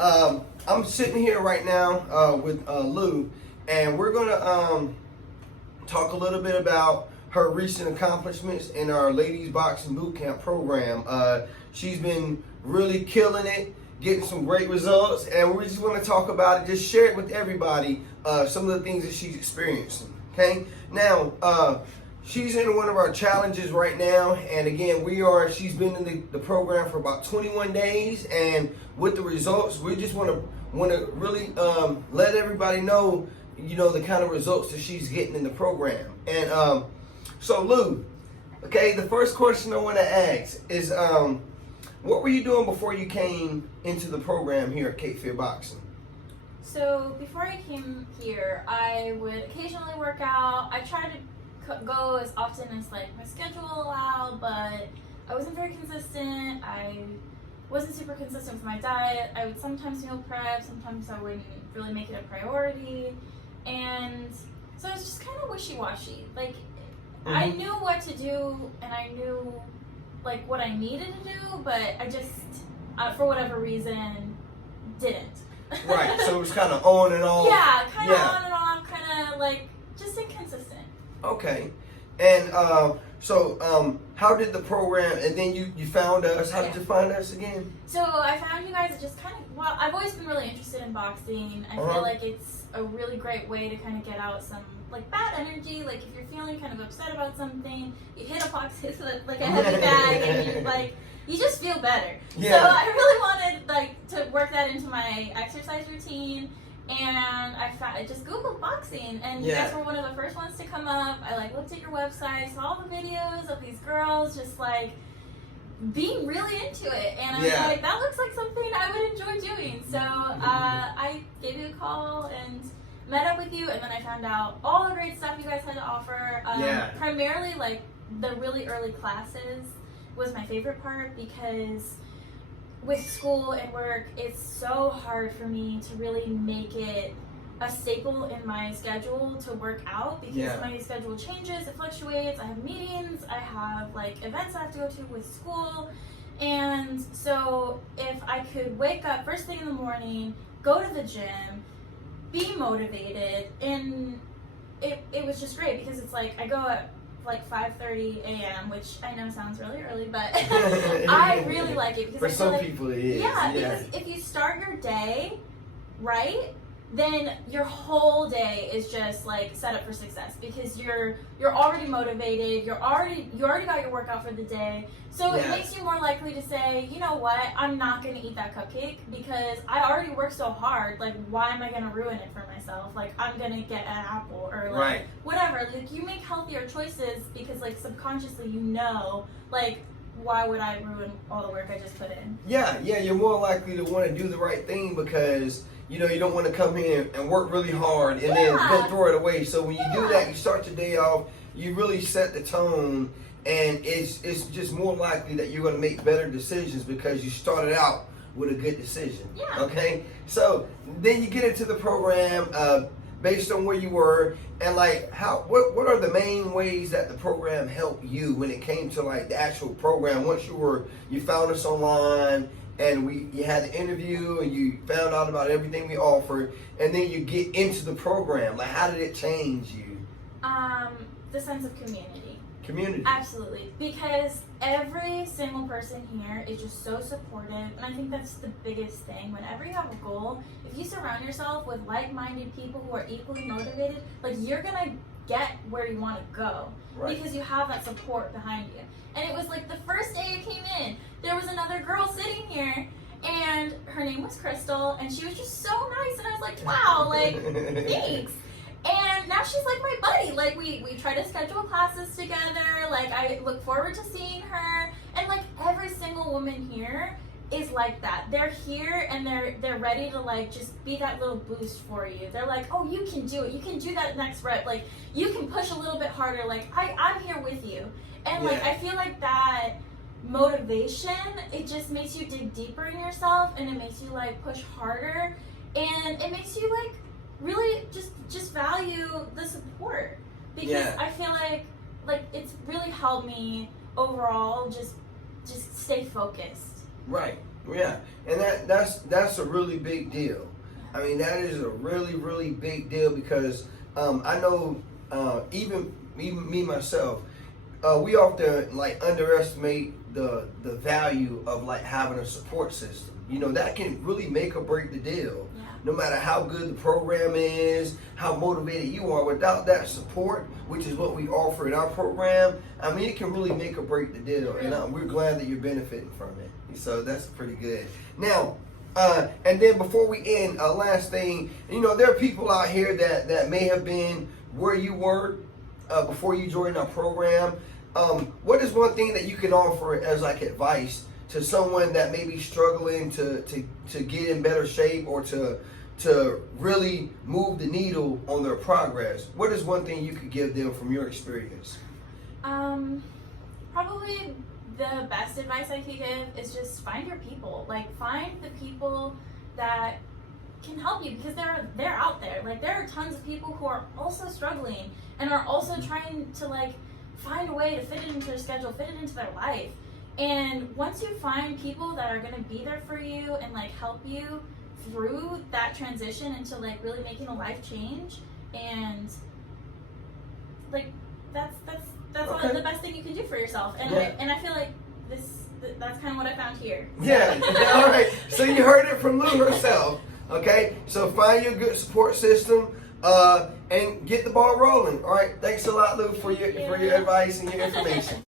I'm sitting here right now with Lou, and we're gonna talk a little bit about her recent accomplishments in our ladies boxing boot camp program. She's been really killing it, getting some great results, and we just want to talk about it, just share it with everybody, some of the things that she's experiencing. Okay, now she's in one of our challenges right now, and again, she's been in the program for about 21 days, and with the results, we just want to really let everybody know, the kind of results that she's getting in the program. And so Lou, okay, the first question I want to ask is, what were you doing before you came into the program here at Cape Fear Boxing? So before I came here, I would occasionally work out. I tried to go as often as my schedule allowed, but I wasn't very consistent. I wasn't super consistent with my diet. I would sometimes meal prep, sometimes I wouldn't really make it a priority, and so it was just kind of wishy-washy. I knew what to do, and I knew what I needed to do, but I just for whatever reason didn't. Right, so it was kind of on and off. Yeah, kind of on and off, kind of just inconsistent. Okay, and so how did the program, and then you found us, how did you find us again? So I found you guys just I've always been really interested in boxing. I feel like it's a really great way to kind of get out some bad energy. If you're feeling kind of upset about something, you hit a box, hit a heavy bag, and you just feel better. Yeah. So I really wanted to work that into my exercise routine, and I just Googled boxing, and you guys were one of the first ones to come up. I looked at your website, saw all the videos of these girls just being really into it, and I was like, that looks like something I would enjoy doing. So I gave you a call and met up with you, and then I found out all the great stuff you guys had to offer. Primarily the really early classes was my favorite part, because with school and work, it's so hard for me to really make it a staple in my schedule to work out, because my schedule changes, it fluctuates. I have meetings, I have events I have to go to with school, and so if I could wake up first thing in the morning, go to the gym, be motivated, and it was just great, because it's I go at 5:30 a.m., which I know sounds really early, but I really like it, because for some people it is. Yeah, because if you start your day right, then your whole day is just set up for success, because you're already motivated, you already got your workout for the day, so it makes you more likely to say, you know what, I'm not going to eat that cupcake, because I already worked so hard. Why am I going to ruin it for myself? I'm going to get an apple, or whatever. You make healthier choices, because subconsciously why would I ruin all the work I just put in? Yeah, you're more likely to want to do the right thing, because you don't want to come in and work really hard and then throw it away. So when you do that, you start your day off, you really set the tone, and it's just more likely that you're going to make better decisions, because you started out with a good decision. Yeah. Okay? So then you get into the program based on where you were, and what are the main ways that the program helped you when it came to the actual program? Once you found us online, and you had the interview, and you found out about everything we offered, and then you get into the program. How did it change you? The sense of community. Community. Absolutely. Because every single person here is just so supportive, and I think that's the biggest thing. Whenever you have a goal, if you surround yourself with like-minded people who are equally motivated, you're gonna get where you want to go, because you have that support behind you. And it was the first day I came in, there was another girl sitting here, and her name was Crystal, and she was just so nice, and I was like, wow, thanks. And now she's my buddy. We try to schedule classes together. I look forward to seeing her, and every single woman here is like that. They're here, and they're ready to just be that little boost for you. They're oh, you can do it. You can do that next rep. You can push a little bit harder. I'm here with you. And I feel that motivation, it just makes you dig deeper in yourself, and it makes you push harder, and it makes you really just value the support, because I feel it's really helped me overall just stay focused. Right. Yeah, and that's a really big deal. I mean, that is a really, really big deal because I know even me myself, we often like underestimate the value of like having a support system. You know, that can really make or break the deal. Yeah. No matter how good the program is, how motivated you are, without that support, which is what we offer in our program, I mean, it can really make or break the deal. And we're glad that you're benefiting from it. So that's pretty good. Now, and then before we end, last thing, you know, there are people out here that may have been where you were before you joined our program. What is one thing that you can offer as like advice to someone that may be struggling to get in better shape or to really move the needle on their progress? What is one thing you could give them from your experience? Probably the best advice I could give is just find your people. Like, find the people that can help you, because they're out there. Like, there are tons of people who are also struggling and are also trying to like find a way to fit it into their schedule, fit it into their life. And once you find people that are going to be there for you and like help you through that transition into like really making a life change, and like that's Okay. all the best thing you can do for yourself. And I feel like that's kind of what I found here. Yeah. All right. So you heard it from Lou herself. Okay. So find your good support system and get the ball rolling. All right. Thanks a lot, Lou, for your advice and your information.